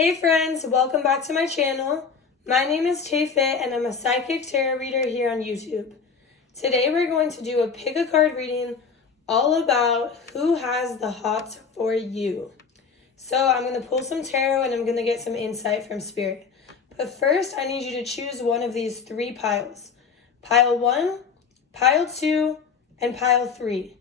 Hey friends, welcome back to my channel. My name is TAYFIT and I'm a psychic tarot reader here on YouTube. Today we're going to do a pick a card reading all about who has the hots for you. So I'm going to pull some tarot and I'm going to get some insight from Spirit. But first I need you to choose one of these three piles. Pile 1, Pile 2, and Pile 3.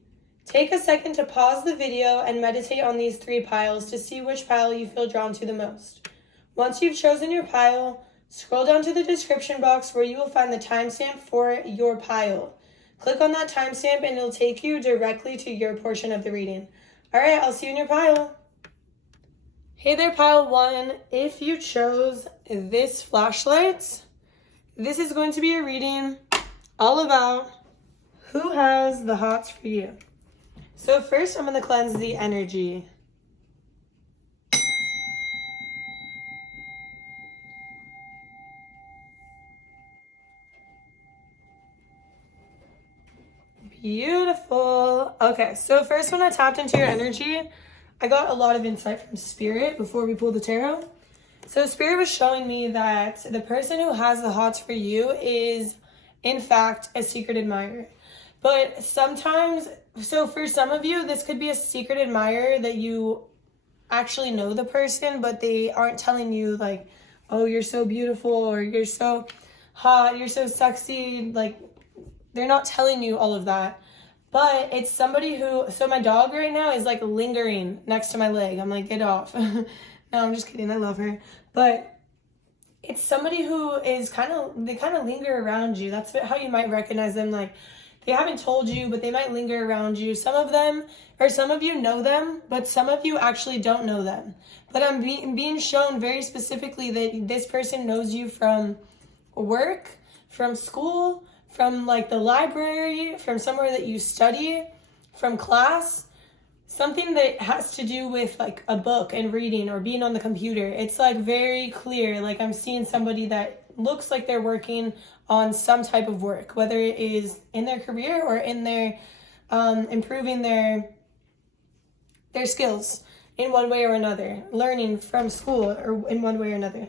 Take a second to pause the video and meditate on these three piles to see which pile you feel drawn to the most. Once you've chosen your pile, scroll down to the description box where you will find the timestamp for your pile. Click on that timestamp and it'll take you directly to your portion of the reading. Alright, I'll see you in your pile. Hey there, Pile 1. If you chose this flashlight, this is going to be a reading all about who has the hots for you. So first I'm going to cleanse the energy. Beautiful. Okay, so first when I tapped into your energy, I got a lot of insight from Spirit before we pulled the tarot. So Spirit was showing me that the person who has the hots for you is, in fact, a secret admirer. But sometimes, so for some of you, this could be a secret admirer that you actually know the person, but they aren't telling you like, oh, you're so beautiful, or you're so hot, you're so sexy. Like, they're not telling you all of that. But it's somebody who, so my dog right now is like lingering next to my leg. I'm like, get off. No, I'm just kidding. I love her. But it's somebody who is they kind of linger around you. That's how you might recognize them. Like, they haven't told you, but they might linger around you. Some of them, or some of you know them, but some of you actually don't know them. But I'm being shown very specifically that this person knows you from work, from school, from like the library, from somewhere that you study, from class, something that has to do with like a book and reading or being on the computer. It's like very clear. Like I'm seeing somebody that looks like they're working on some type of work, whether it is in their career or in their improving their skills in one way or another, learning from school or in one way or another.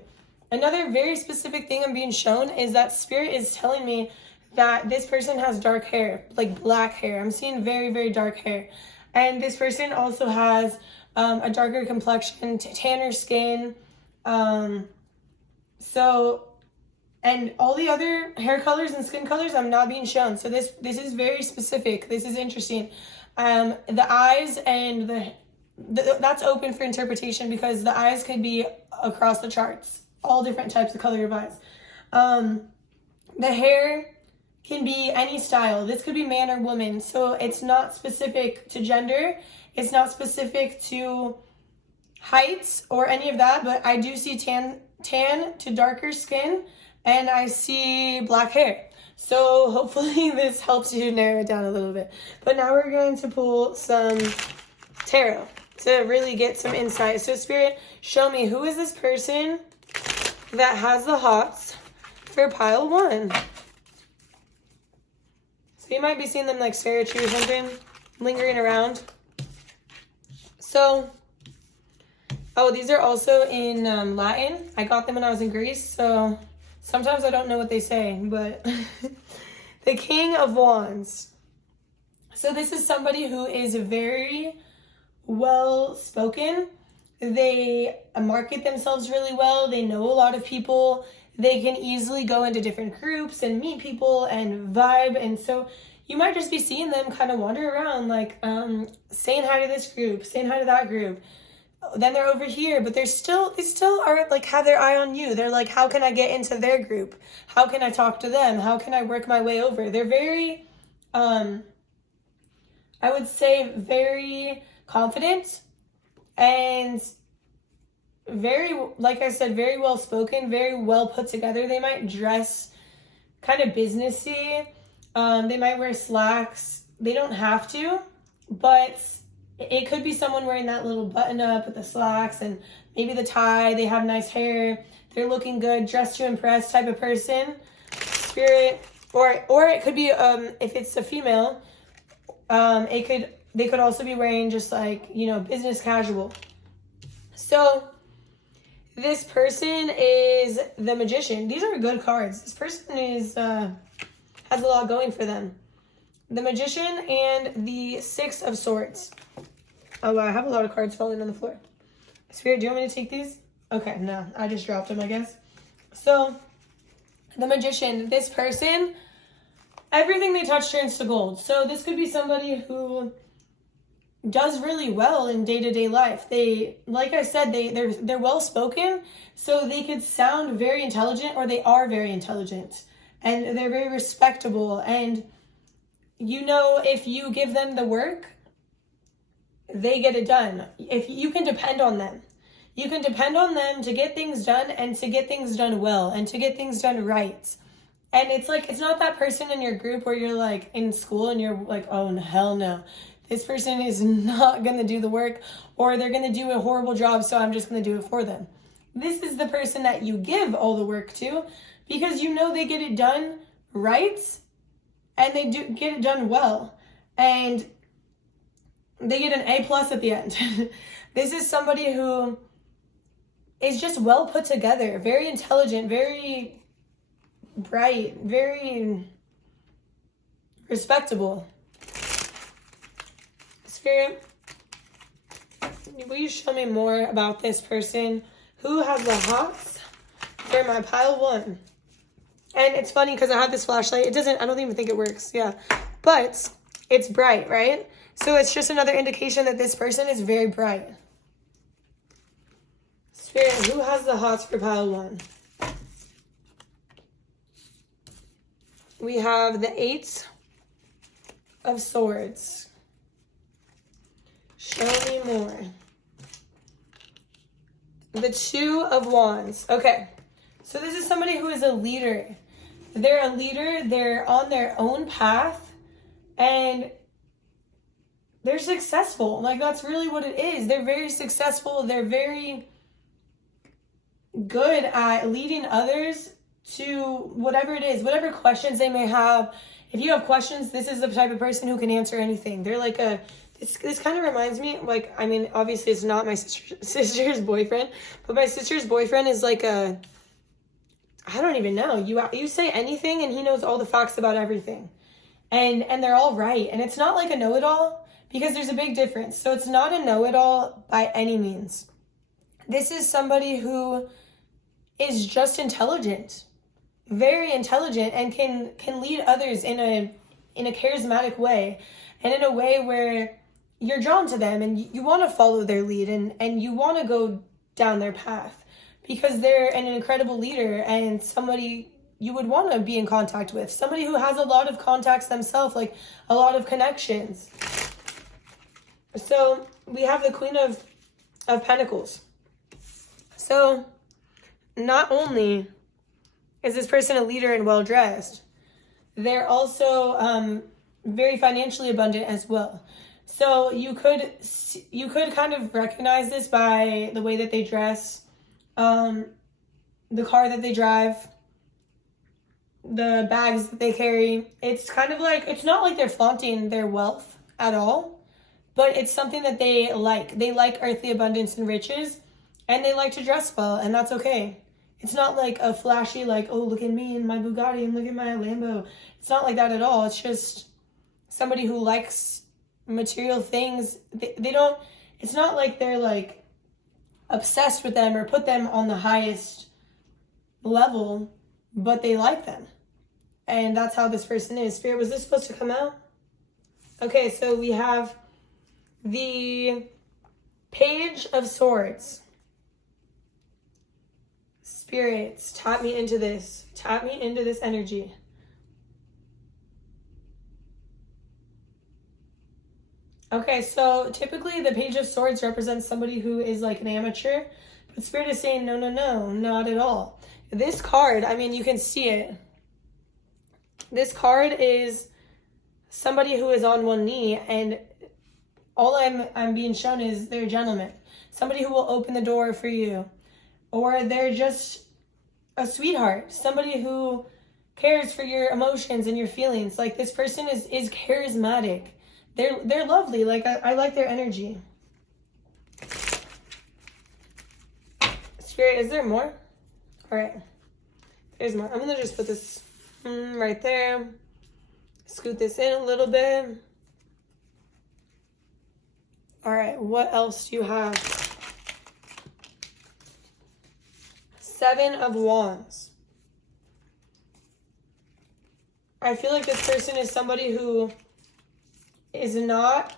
Another very specific thing I'm being shown is that Spirit is telling me that this person has dark hair, like black hair. I'm seeing very, very dark hair. And this person also has a darker complexion, tanner skin. And all the other hair colors and skin colors I'm not being shown. So this is very specific. This is interesting. The eyes and that's open for interpretation because the eyes could be across the charts. All different types of color of eyes. The hair can be any style. This could be man or woman. So it's not specific to gender. It's not specific to heights or any of that. But I do see tan to darker skin. And I see black hair. So hopefully this helps you narrow it down a little bit. But now we're going to pull some tarot to really get some insight. So Spirit, show me, who is this person that has the hots for Pile 1? So you might be seeing them like stare at you or something, lingering around. So, oh, these are also in Latin. I got them when I was in Greece, so sometimes I don't know what they say, but the King of Wands. So this is somebody who is very well spoken. They market themselves really well. They know a lot of people. They can easily go into different groups and meet people and vibe. And so you might just be seeing them kind of wander around, like saying hi to this group, saying hi to that group. Then they're over here, but they still are like have their eye on you. They're like, how can I get into their group? How can I talk to them? How can I work my way over? They're very, I would say very confident and very, like I said, very well spoken, very well put together. They might dress kind of businessy. They might wear slacks. They don't have to, but it could be someone wearing that little button up with the slacks and maybe the tie. They have nice hair. They're looking good, dressed to impress type of person. Spirit, or it could be if it's a female, they could also be wearing just like, business casual. So This person is the Magician. These are good cards. This person is has a lot going for them. The Magician and the Six of Swords. Oh, wow, I have a lot of cards falling on the floor. Spirit, do you want me to take these? Okay, no, I just dropped them, I guess. So, the Magician, this person, everything they touch turns to gold. So this could be somebody who does really well in day-to-day life. They, like I said, they're well-spoken, so they could sound very intelligent, or they are very intelligent. And they're very respectable, and you know, if you give them the work, they get it done. If you can depend on them. You can depend on them to get things done, and to get things done well, and to get things done right. And it's like, it's not that person in your group where you're like in school and you're like, oh, hell no. This person is not going to do the work, or they're going to do a horrible job, so I'm just going to do it for them. This is the person that you give all the work to, because you know they get it done right, and they do get it done well, and they get an A+ at the end. This is somebody who is just well put together, very intelligent, very bright, very respectable. Spirit, will you show me more about this person? Who has the hots for my pile 1? And it's funny because I have this flashlight. I don't even think it works. Yeah. But it's bright, right? So it's just another indication that this person is very bright. Spirit, who has the hots for pile 1? We have the 8 of Swords. Show me more. The 2 of Wands. Okay. So this is somebody who is a leader. They're a leader. They're on their own path. And they're successful. Like, that's really what it is. They're very successful. They're very good at leading others to whatever it is, whatever questions they may have. If you have questions, this is the type of person who can answer anything. They're like this kind of reminds me, like, I mean, obviously it's not my sister's boyfriend, but my sister's boyfriend is like I don't even know. You say anything and he knows all the facts about everything. And they're all right. And it's not like a know-it-all, because there's a big difference. So it's not a know-it-all by any means. This is somebody who is just intelligent, very intelligent, and can lead others in a charismatic way, and in a way where you're drawn to them and you want to follow their lead, and you want to go down their path, because they're an incredible leader and somebody you would want to be in contact with, somebody who has a lot of contacts themselves, like a lot of connections. So we have the Queen of Pentacles. So not only is this person a leader and well-dressed, they're also very financially abundant as well. So you could kind of recognize this by the way that they dress, the car that they drive, the bags that they carry. It's kind of like, it's not like they're flaunting their wealth at all, but it's something that they like. They like earthly abundance and riches, and they like to dress well, and that's okay. It's not like a flashy, like, oh, look at me and my Bugatti and look at my Lambo. It's not like that at all. It's just somebody who likes material things. They don't, it's not like they're like obsessed with them or put them on the highest level, but they like them. And that's how this person is. Spirit, was this supposed to come out? Okay, so we have the Page of Swords. Spirits, tap me into this. Tap me into this energy. Okay, so typically the Page of Swords represents somebody who is like an amateur, but Spirit is saying, no, not at all. This card, I mean, you can see it. This card is somebody who is on one knee, and all I'm being shown is they're a gentleman. Somebody who will open the door for you. Or they're just a sweetheart. Somebody who cares for your emotions and your feelings. Like, this person is charismatic. They're lovely. Like, I like their energy. Spirit, is there more? All right. There's more. I'm going to just put this right there. Scoot this in a little bit. All right. What else do you have? 7 of Wands. I feel like this person is somebody who is not,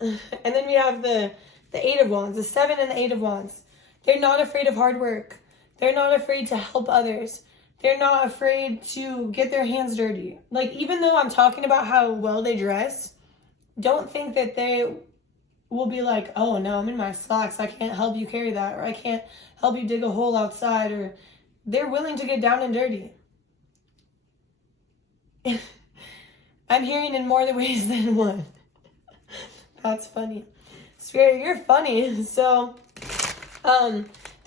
and then we have the 8 of Wands, the 7 and the 8 of Wands. They're not afraid of hard work. They're not afraid to help others. They're not afraid to get their hands dirty. Like, even though I'm talking about how well they dress, don't think that they will be like, oh no, I'm in my slacks, I can't help you carry that, or I can't help you dig a hole outside, or they're willing to get down and dirty. I'm hearing in more ways than one. That's funny. Spirit, you're funny. So,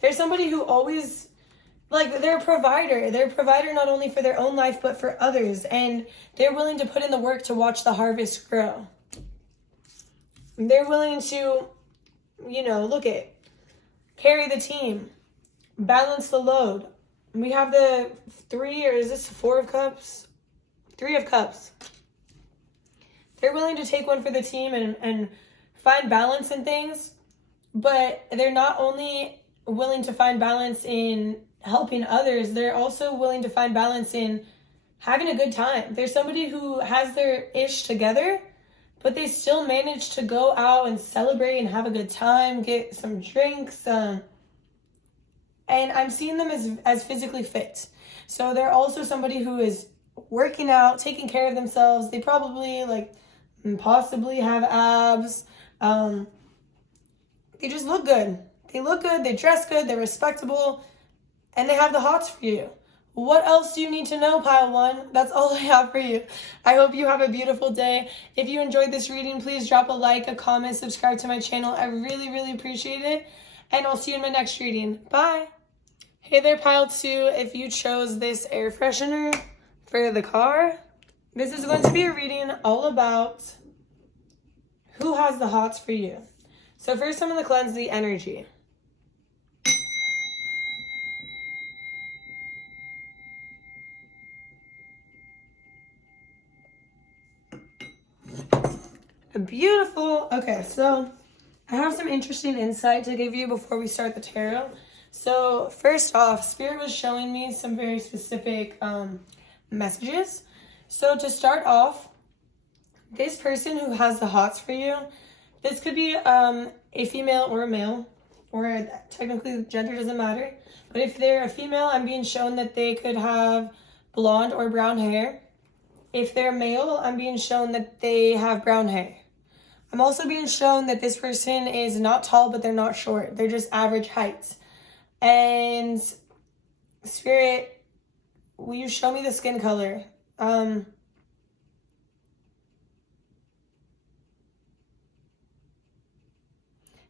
there's somebody who always, like, they're a provider. They're a provider not only for their own life, but for others. And they're willing to put in the work to watch the harvest grow. They're willing to, carry the team, balance the load. We have the 3, or is this 4 of Cups? 3 of Cups. They're willing to take one for the team and find balance in things, but they're not only willing to find balance in helping others, they're also willing to find balance in having a good time. There's somebody who has their ish together, but they still manage to go out and celebrate and have a good time, get some drinks, and I'm seeing them as physically fit. So they're also somebody who is working out, taking care of themselves. They probably possibly have abs. They just look good. They look good, they dress good, they're respectable, and they have the hots for you. What else do you need to know, Pile 1? That's all I have for you. I hope you have a beautiful day. If you enjoyed this reading, please drop a like, a comment, subscribe to my channel. I really, really appreciate it. And I'll see you in my next reading. Bye. Hey there, Pile 2. If you chose this air freshener for the car, this is going to be a reading all about who has the hots for you. So first I'm going to cleanse the energy. Beautiful. Okay, so I have some interesting insight to give you before we start the tarot. So first off, Spirit was showing me some very specific messages. So to start off, this person who has the hots for you, this could be a female or a male, or technically the gender doesn't matter. But if they're a female, I'm being shown that they could have blonde or brown hair. If they're male, I'm being shown that they have brown hair. I'm also being shown that this person is not tall, but they're not short. They're just average height. And Spirit, will you show me the skin color?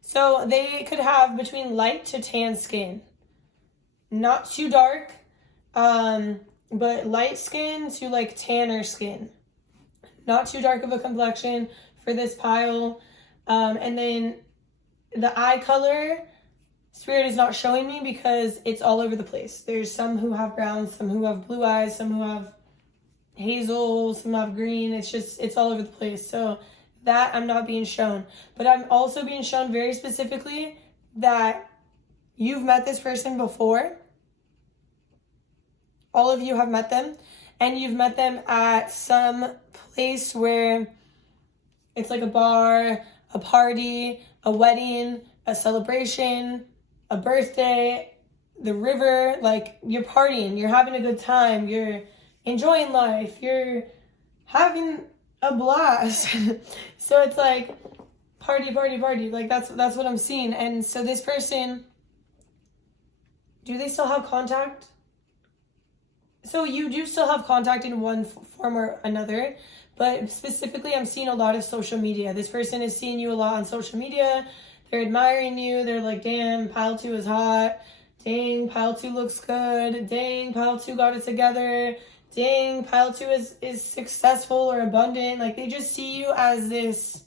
So they could have between light to tan skin. Not too dark, but light skin to tanner skin. Not too dark of a complexion for this pile. And then the eye color, Spirit is not showing me because it's all over the place. There's some who have brown, some who have blue eyes, some who have hazel, some have green. It's all over the place. So that I'm not being shown. But I'm also being shown very specifically that you've met this person before. All of you have met them. And you've met them at some place where it's like a bar, a party, a wedding, a celebration, a birthday, the river. Like, you're partying, you're having a good time, you're enjoying life, you're having a blast. So it's like party, party, party. Like, that's what I'm seeing. And so this person, do they still have contact? So you do still have contact in one form or another, but specifically I'm seeing a lot of social media. This person is seeing you a lot on social media. They're admiring you. They're like, damn, Pile 2 is hot. Dang, Pile 2 looks good. Dang, Pile 2 got it together. Dang, Pile 2 is successful or abundant. Like, they just see you as this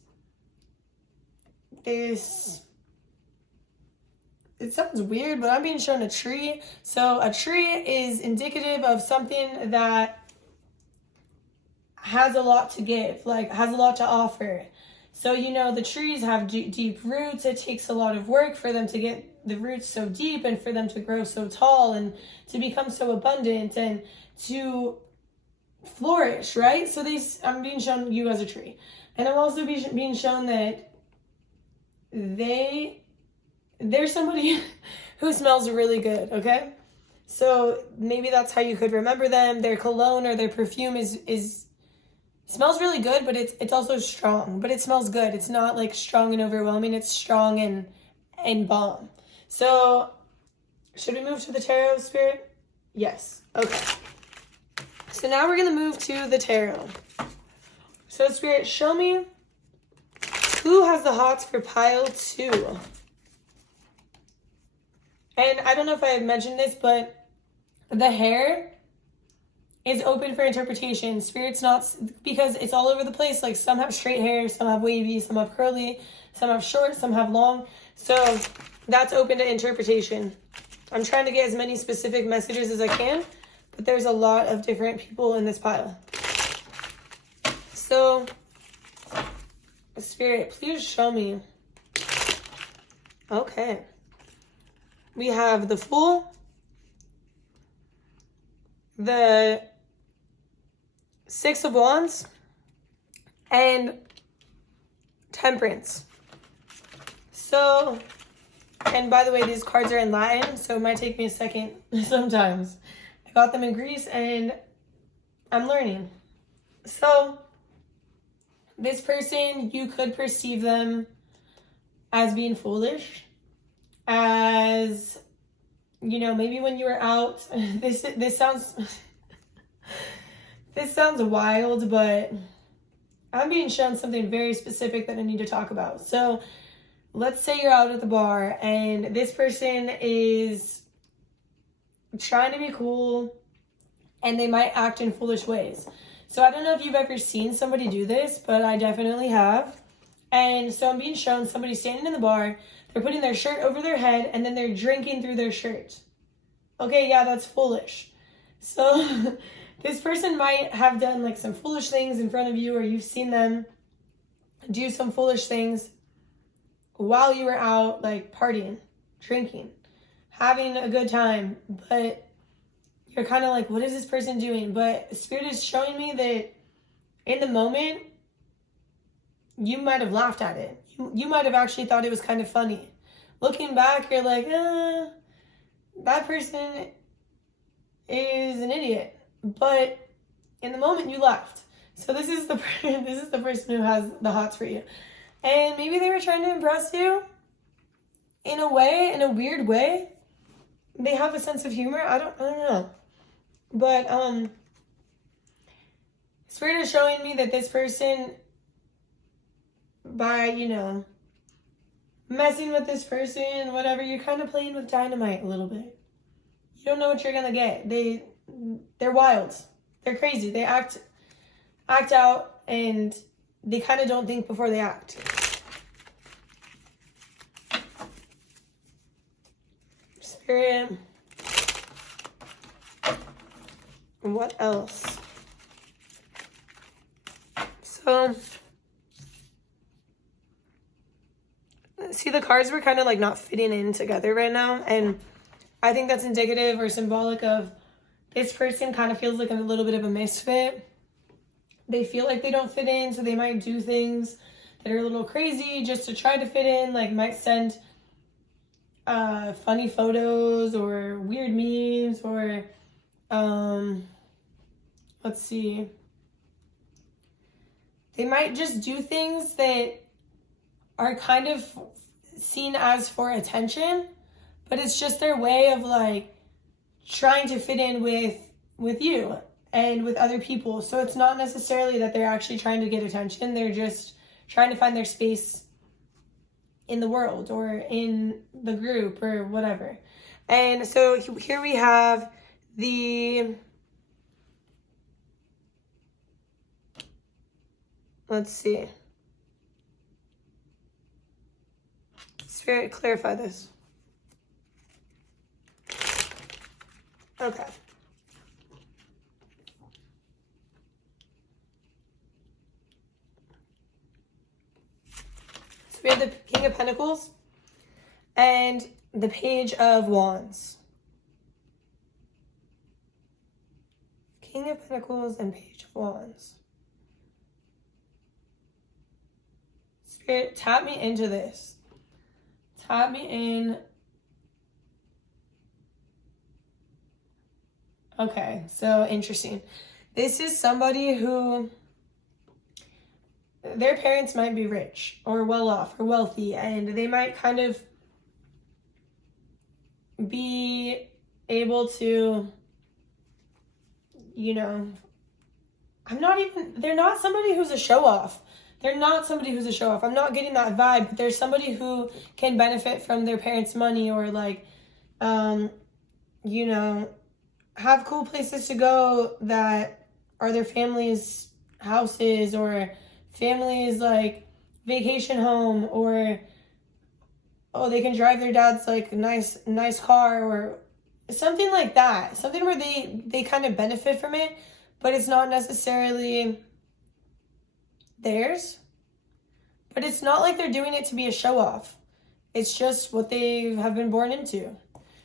it sounds weird, but I'm being shown a tree. So a tree is indicative of something that has a lot to give, like has a lot to offer. So, you know, the trees have deep roots. It takes a lot of work for them to get the roots so deep and for them to grow so tall and to become so abundant and to flourish, right? So I'm being shown you as a tree. And I'm also being shown that they're somebody who smells really good, okay? So maybe that's how you could remember them. Their cologne or their perfume is smells really good, but it's also strong, but it smells good. It's not like strong and overwhelming. It's strong and balm. So should we move to the tarot, Spirit? Yes. Okay. So now we're going to move to the tarot. So Spirit, show me who has the hots for pile 2. And I don't know if I had mentioned this, but the hair is open for interpretation. Spirit's not, because it's all over the place. Like some have straight hair, some have wavy, some have curly, some have short, some have long. So that's open to interpretation. I'm trying to get as many specific messages as I can, but there's a lot of different people in this pile. So, Spirit, please show me. Okay. We have the Fool, the Six of Wands, and Temperance. So, and by the way, these cards are in Latin, so it might take me a second sometimes. I got them in Greece and I'm learning. So, this person, you could perceive them as being foolish, as, you know, maybe when you were out, this sounds this sounds wild, but I'm being shown something very specific that I need to talk about. So let's say you're out at the bar and this person is trying to be cool and they might act in foolish ways. So I don't know if you've ever seen somebody do this, but I definitely have. And so I'm being shown somebody standing in the bar, they're putting their shirt over their head and then they're drinking through their shirt. Okay, yeah, that's foolish. So this person might have done like some foolish things in front of you, or you've seen them do some foolish things while you were out, like partying, drinking, having a good time, but you're kind of like, what is this person doing? But Spirit is showing me that in the moment, you might have laughed at it. You might have actually thought it was kind of funny. Looking back, you're like, that person is an idiot. But in the moment, you laughed. So this is the person who has the hots for you. And maybe they were trying to impress you in a way, in a weird way. They have a sense of humor. I don't know. But Spirit is showing me that this person, by, you know, messing with this person, whatever, you're kind of playing with dynamite a little bit. You don't know what you're gonna get. They're wild. They're crazy. They act out and they kind of don't think before they act. Spirit. What else? So, see, the cards were kind of like not fitting in together right now. And I think that's indicative or symbolic of this person kind of feels like a little bit of a misfit. They feel like they don't fit in, so they might do things that are a little crazy just to try to fit in, like might send funny photos or weird memes or, let's see. They might just do things that are kind of seen as for attention, but it's just their way of like trying to fit in with you and with other people. So it's not necessarily that they're actually trying to get attention. They're just trying to find their space in the world or in the group or whatever. And so here we have let's see. Spirit, clarify this. Okay. So we have the King of Pentacles and the Page of Wands. King of Pentacles and Page of Wands. Spirit, tap me into this. Tap me in. Okay, so interesting. This is somebody who, their parents might be rich or well off or wealthy, and they might kind of be able to, you know, they're not somebody who's a show off. They're not somebody who's a show off. I'm not getting that vibe, but there's somebody who can benefit from their parents' money, or like, you know, have cool places to go that are their family's houses, or family's like vacation home, or oh, they can drive their dad's like nice car, or something like that. Something where they kind of benefit from it, but it's not necessarily theirs. But it's not like they're doing it to be a show off. It's just what they have been born into.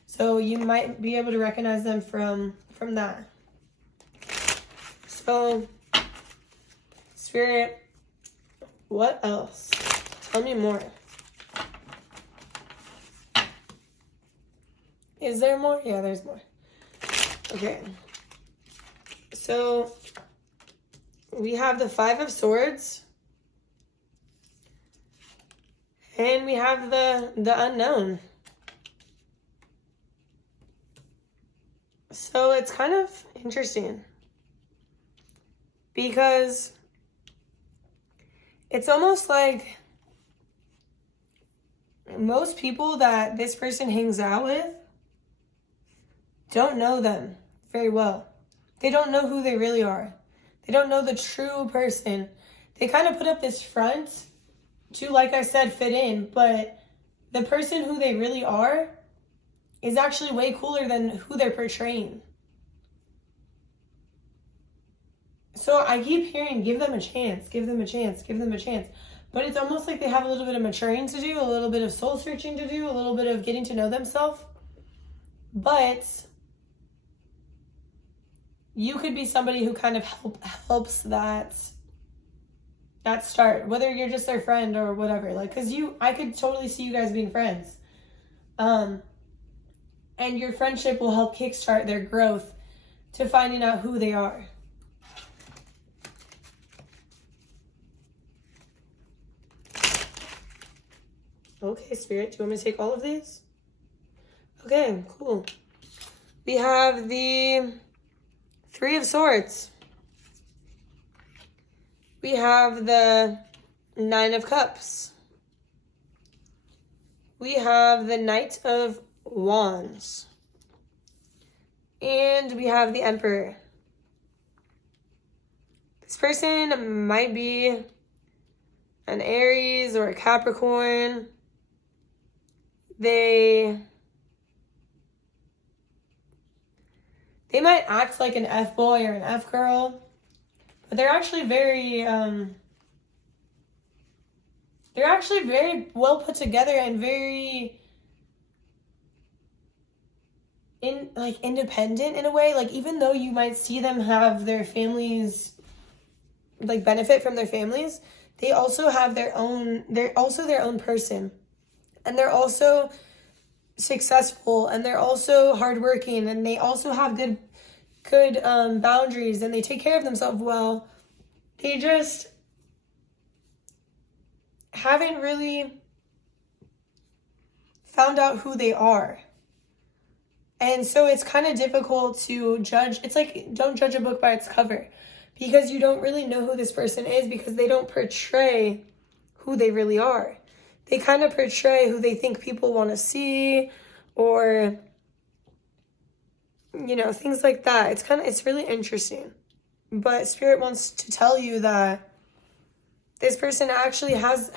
So you might be able to recognize them from that. So, Spirit, what else? Tell me more. Is there more? Yeah, there's more. Okay. So, we have the Five of Swords. And we have the Unknown. So it's kind of interesting because it's almost like most people that this person hangs out with don't know them very well. They don't know who they really are. They don't know the true person. They kind of put up this front to, like I said, fit in, but the person who they really are is actually way cooler than who they're portraying. So I keep hearing, give them a chance, give them a chance, give them a chance. But it's almost like they have a little bit of maturing to do, a little bit of soul searching to do, a little bit of getting to know themselves. But you could be somebody who kind of helps that start, whether you're just their friend or whatever. Like, because I could totally see you guys being friends. And your friendship will help kickstart their growth to finding out who they are. Okay, Spirit, do you want me to take all of these? Okay, cool. We have the Three of Swords. We have the Nine of Cups. We have the Knight of Wands. And we have the Emperor. This person might be an Aries or a Capricorn. They might act like an F-boy or an F-girl, but they're actually very well put together and very independent in a way. Like, even though you might see them have their families, like, benefit from their families, they also have they're also their own person. And they're also successful, and they're also hardworking, and they also have good boundaries, and they take care of themselves well. They just haven't really found out who they are. And so it's kind of difficult to judge. It's like, don't judge a book by its cover, because you don't really know who this person is, because they don't portray who they really are. They kind of portray who they think people want to see, or, you know, things like that. It's really interesting. But Spirit wants to tell you that this person actually has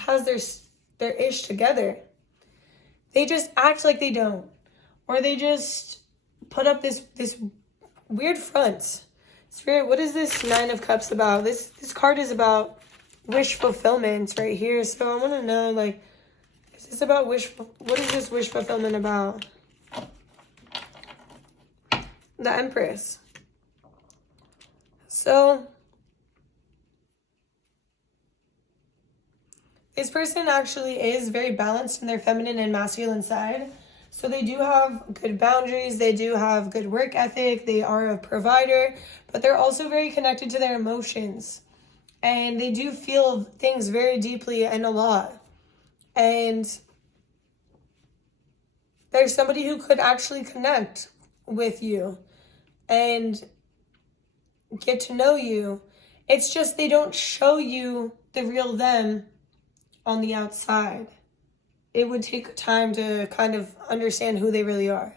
their ish together. They just act like they don't. Or they just put up this weird front. Spirit, what is this Nine of Cups about? This card is about wish fulfillment right here. So I want to know, like, is this about what is this wish fulfillment about? The Empress. So this person actually is very balanced in their feminine and masculine side. So they do have good boundaries. They do have good work ethic. They are a provider, but they're also very connected to their emotions. And they do feel things very deeply and a lot. And there's somebody who could actually connect with you and get to know you. It's just they don't show you the real them on the outside. It would take time to kind of understand who they really are.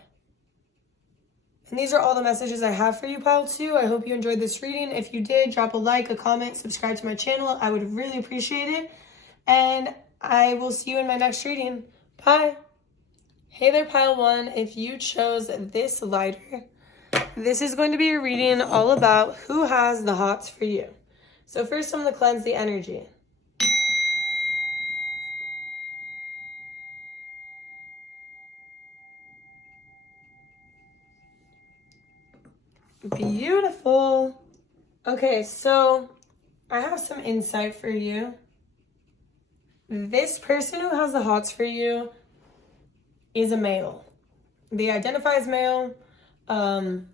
And these are all the messages I have for you, Pile 2. I hope you enjoyed this reading. If you did, drop a like, a comment, subscribe to my channel. I would really appreciate it. And I will see you in my next reading. Bye. Hey there, Pile 1. If you chose this lighter, this is going to be a reading all about who has the hots for you. So first, I'm going to cleanse the energy. Beautiful. Okay, so I have some insight for you. This person who has the hots for you is a male. They identify as male. I'm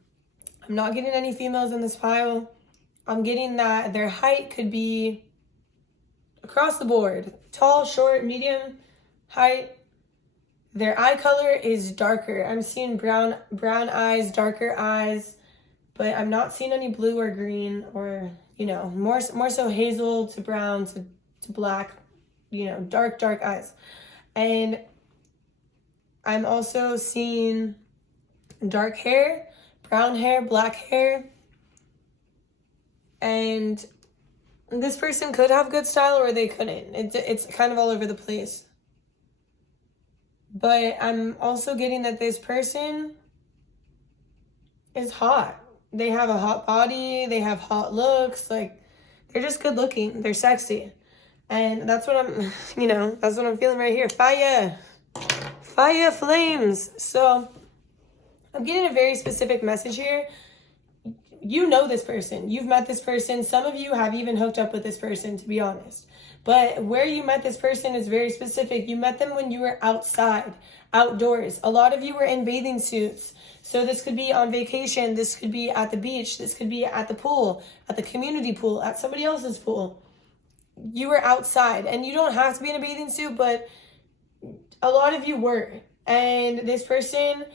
not getting any females in this pile. I'm getting that their height could be across the board. Tall, short, medium height. Their eye color is darker. I'm seeing brown eyes, darker eyes. But I'm not seeing any blue or green or, you know, more so hazel to brown to black, you know, dark eyes. And I'm also seeing dark hair, brown hair, black hair. And this person could have good style or they couldn't. It's kind of all over the place. But I'm also getting that this person is hot. They have a hot body, they have hot looks, like, they're just good looking, they're sexy. And that's what I'm, you know, that's what I'm feeling right here. Fire flames. So I'm getting a very specific message here. You know this person, you've met this person. Some of you have even hooked up with this person, to be honest. But where you met this person is very specific. You met them when you were outside, outdoors. A lot of you were in bathing suits. So this could be on vacation, this could be at the beach, this could be at the pool, at the community pool, at somebody else's pool. You were outside, and you don't have to be in a bathing suit, but a lot of you were. And this person,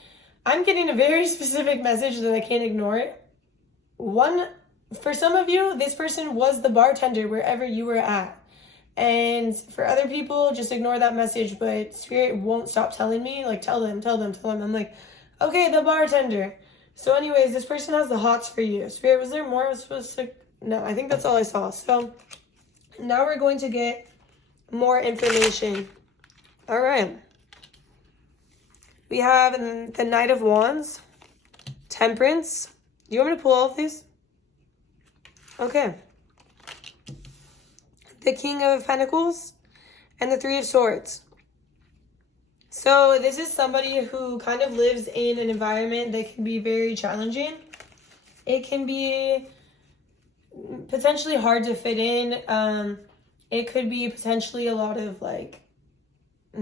I'm getting a very specific message that I can't ignore. For some of you, this person was the bartender wherever you were at. And for other people, just ignore that message, but Spirit won't stop telling me, like, tell them. I'm like, okay, the bartender. So anyways, this person has the hots for you. Spirit, was there more I was supposed to? No, I think that's all I saw. So now we're going to get more information. All right. We have the Knight of Wands, Temperance. Do you want me to pull all of these? Okay. The King of Pentacles and the Three of Swords. So this is somebody who kind of lives in an environment that can be very challenging. It can be potentially hard to fit in. It could be potentially a lot of like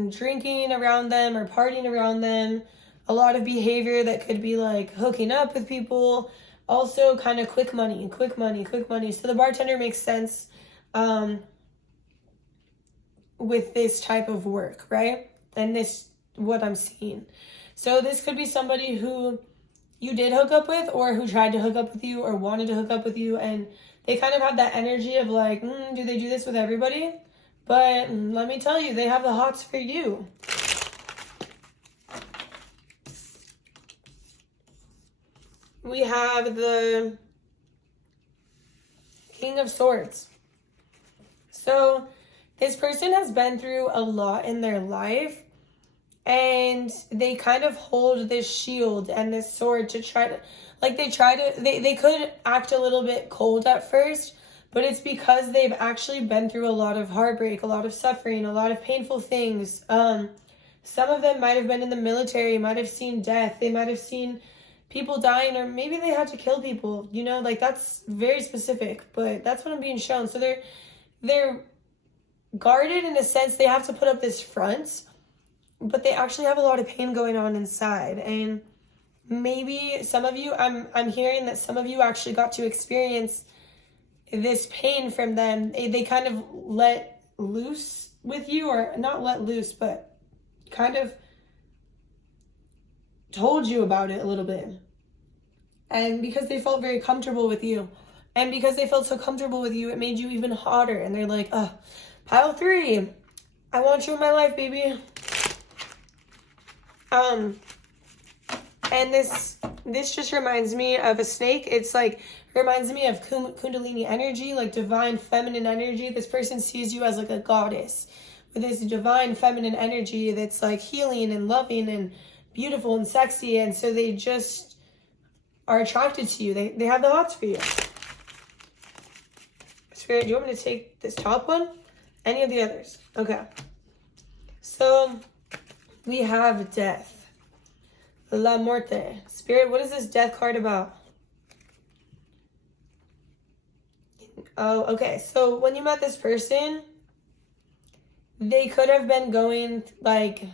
drinking around them or partying around them. A lot of behavior that could be like hooking up with people. Also kind of quick money. So the bartender makes sense with this type of work, right? And this, what I'm seeing. So this could be somebody who you did hook up with, or who tried to hook up with you, or wanted to hook up with you, and they kind of have that energy of like, do they do this with everybody? But let me tell you, they have the hots for you. We have the King of Swords. So this person has been through a lot in their life, and they kind of hold this shield and this sword to try to, like, they could act a little bit cold at first, but it's because they've actually been through a lot of heartbreak, a lot of suffering, a lot of painful things. Some of them might have been in the military, might have seen death, they might have seen people dying, or maybe they had to kill people, you know, like, that's very specific, but that's what I'm being shown. So they're guarded in a sense. They have to put up this front, but they actually have a lot of pain going on inside. And maybe some of you, I'm hearing that some of you actually got to experience this pain from them. They kind of let loose with you, or not let loose, but kind of told you about it a little bit. And because they felt very comfortable with you, and because they felt so comfortable with you, it made you even hotter. And they're like, pile 3, I want you in my life, baby. And this just reminds me of a snake. It's like, reminds me of Kundalini energy, like divine feminine energy. This person sees you as like a goddess with this divine feminine energy that's like healing and loving and beautiful and sexy. And so they just are attracted to you. They have the hots for you. Spirit, do you want me to take this top one? Any of the others? Okay. So we have death. La Muerte. Spirit, what is this death card about? Oh, okay. So when you met this person, they could have been going like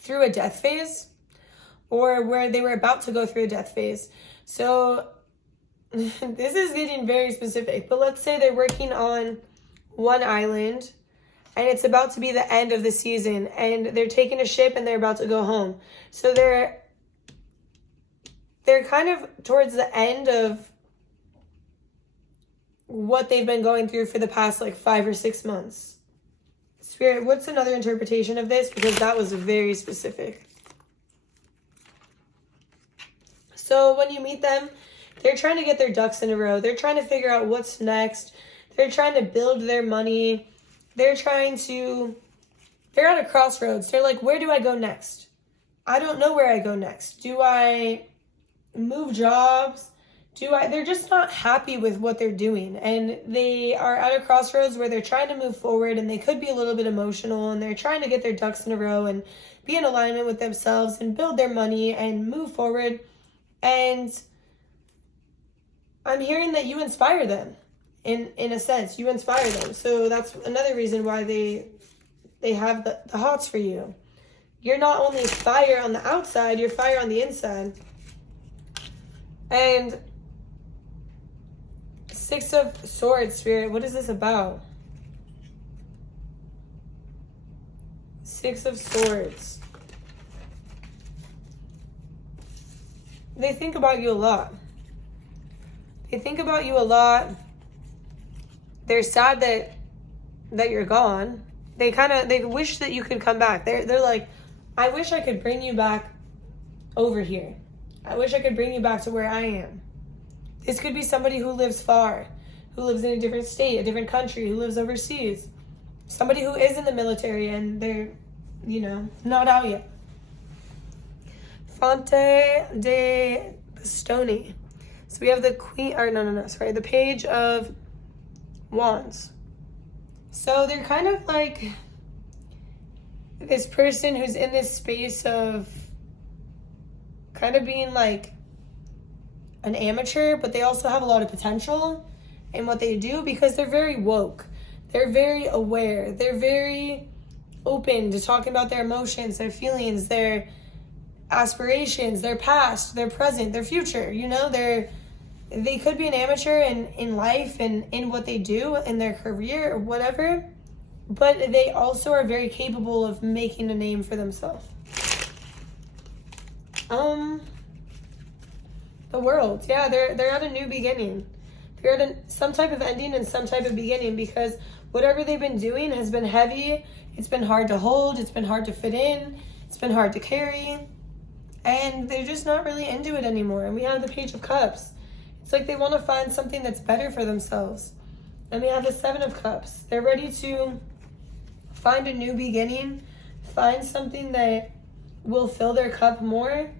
through a death phase, or where they were about to go through a death phase. So this is getting very specific, but let's say they're working on one island and it's about to be the end of the season, and they're taking a ship and they're about to go home. So they're kind of towards the end of what they've been going through for the past like 5 or 6 months. Spirit, what's another interpretation of this? Because that was very specific. So when you meet them, they're trying to get their ducks in a row. They're trying to figure out what's next. They're trying to build their money. They're at a crossroads. They're like, where do I go next? I don't know where I go next. Do I move jobs? They're just not happy with what they're doing. And they are at a crossroads where they're trying to move forward, and they could be a little bit emotional, and they're trying to get their ducks in a row and be in alignment with themselves and build their money and move forward. And I'm hearing that you inspire them. In a sense, you inspire them. So that's another reason why they have the hots for you. You're not only fire on the outside, you're fire on the inside. And 6 of Swords, Spirit, what is this about? 6 of Swords. They think about you a lot. They think about you a lot. They're sad that you're gone. They wish that you could come back. They're like, I wish I could bring you back over here. I wish I could bring you back to where I am. This could be somebody who lives far, who lives in a different state, a different country, who lives overseas. Somebody who is in the military and they're, not out yet. Fonte de Bastoni. So we have the the Page of Wands. So they're kind of like this person who's in this space of kind of being like an amateur, but they also have a lot of potential in what they do because they're very woke. They're very aware. They're very open to talking about their emotions, their feelings, their aspirations, their past, their present, their future. They could be an amateur in life and in what they do in their career or whatever, but they also are very capable of making a name for themselves. The World, yeah, they're at a new beginning. They're at some type of ending and some type of beginning, because whatever they've been doing has been heavy. It's been hard to hold. It's been hard to fit in. It's been hard to carry. And they're just not really into it anymore. And we have the Page of Cups. It's like they want to find something that's better for themselves. And we have the 7 of Cups. They're ready to find a new beginning, find something that will fill their cup more,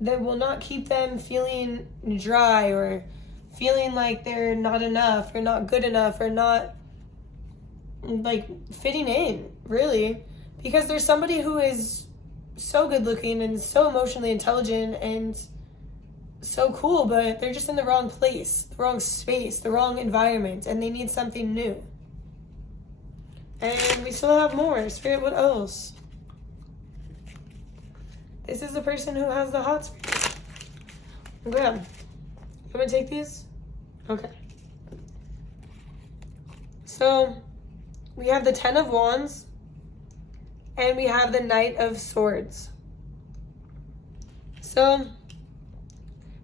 that will not keep them feeling dry or feeling like they're not enough or not good enough or not like fitting in, really. Because there's somebody who is so good looking and so emotionally intelligent and so cool, but they're just in the wrong place, the wrong space, the wrong environment, and they need something new. And we still have more. Spirit, what else? This is the person who has the hots for you. Grab. You want to take these? Okay. So, we have the Ten of Wands, and we have the Knight of Swords. So,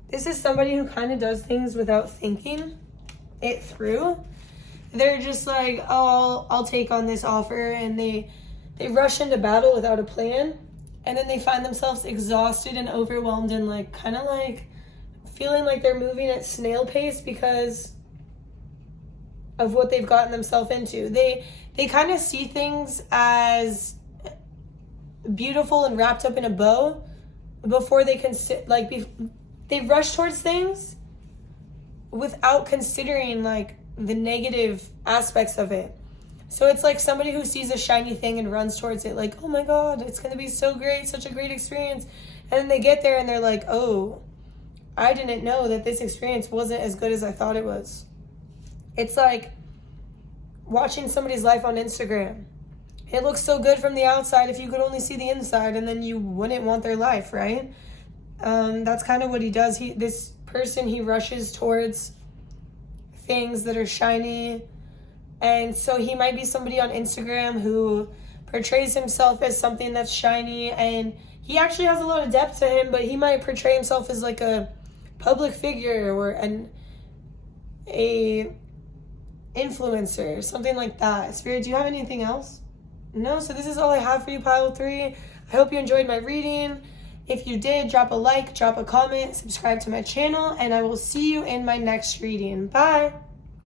this is somebody who kind of does things without thinking it through. They're just like, oh, I'll take on this offer, and they rush into battle without a plan, and then they find themselves exhausted and overwhelmed and like kind of like feeling like they're moving at snail pace because of what they've gotten themselves into. They kind of see things as beautiful and wrapped up in a bow before they they rush towards things without considering like the negative aspects of it. So it's like somebody who sees a shiny thing and runs towards it like, oh my God, it's going to be so great, such a great experience. And then they get there and they're like, oh, I didn't know that this experience wasn't as good as I thought it was. It's like watching somebody's life on Instagram. It looks so good from the outside if you could only see the inside, and then you wouldn't want their life, right? That's kind of what he does. This person, he rushes towards things that are shiny. And so he might be somebody on Instagram who portrays himself as something that's shiny, and he actually has a lot of depth to him, but he might portray himself as like a public figure or a influencer, something like that. Spirit, do you have anything else? No? So this is all I have for you, pile 3. I hope you enjoyed my reading. If you did, drop a like, drop a comment, subscribe to my channel, and I will see you in my next reading. Bye!